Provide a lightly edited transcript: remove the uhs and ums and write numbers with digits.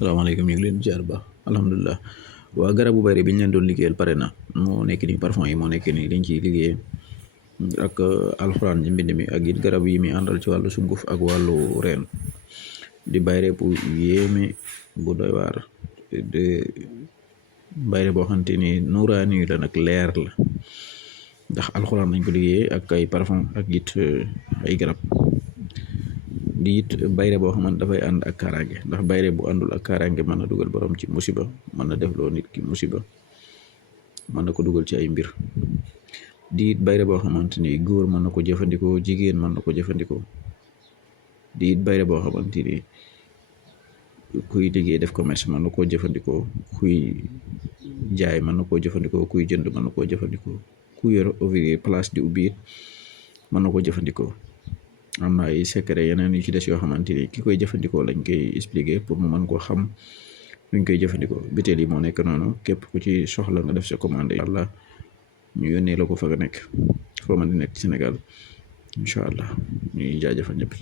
salaamaaleykum ñu ngi leen di jaar ba alhamdulilah waa garabu bayre bi ñu leen doon liggéeyal pare na moo nekk nii parfum yi moo nekk nii dañ ciy liggéey ak alxuraan ci mbind mi ak it garab yi mi àndal ci wàllu sunguf ak wàllu reen di bayre bu yéeme bu doy waar de bayre boo xamante ni nuuraani la nag leer la ndax alxuraan lañ ko liggéeyee ak ay parfum ak it ay garab di it bayre boo xamante dafay ànd ak kaaraange ndax bayre bu àndul ak kaaraange mën na dugal borom ci musiba mën na def loo nit ki musiba mën na ko dugal ci ay mbir di it bayre boo xamante ni góor mën na ko jëfandikoo jigéen mën na ko jëfandikoo di it bayre boo xamante ni kuy liggéey def commerce mën na koo jëfandikoo kuy jaay mën na koo jëfandikoo kuy jënd mën na koo jëfandikoo ku yor ouvrier place di ubbi it mën na koo jëfandikoo. am na ay secret yeneen yu ci des yoo xamante ni ki koy jëfandikoo lañ koy expliquer pour mu mën koo xam nuñ koy jëfandikoo biteel yi moo nekk noonu képp ku ci soxla nga def sa commande yàlla ñu yónnee la ko fa nga nekk foo mën di nekk ci Sénégal incha allah ñuy jaajëfal ñëpp.